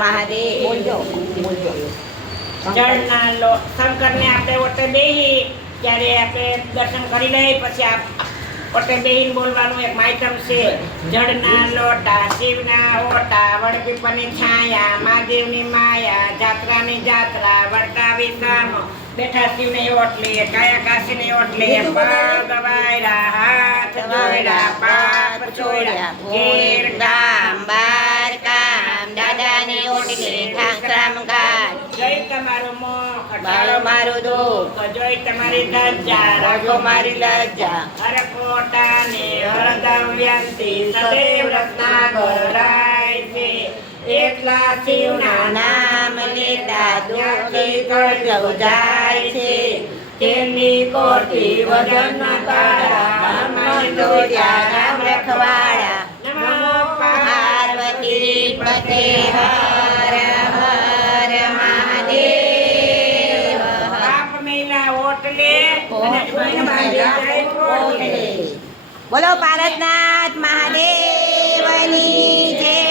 મહાદેવ બોલજો બોલજો જળના લો શંકરને આપણે ઓટે બેહી ત્યારે આપણે દર્શન કરી લઈએ પછી ઓટે બેહીને બોલવાનું એક આઈટમ છે જળના લોટા શિવના ઓટા વડપીપળની છાયા મહાદેવની માયા જાત્રાની જાત્રા વડતા વિસામો બેઠા શિવને ઓટલે કાયા કાશીને ઓટલે પગ ગવાયરા હાથ જોડ્યા પાપ છોડ્યા ઘેર ગામ બાર કામ દાદાને ઓટલે ઠાકરામ ગામ જય તમારું મોખ બાળો મારું દુઃખ જય તમારી ધજા રાજો મારી લજ્જા હરકોટાને હરદમ વ્યંતિ સદૈવ રત્ના કરાય છે એટલા શિવના નામ લેતા દુઃખી કળજવ જાય છે તેમની કોટી વજન કાળા મન દોડ્યા રામ રખવાડા નમો પાર્વતી પતે હર હર મહાદેવ પાપ મેલા ઓટલે અને બોલો પારસનાથ મહાદેવની જય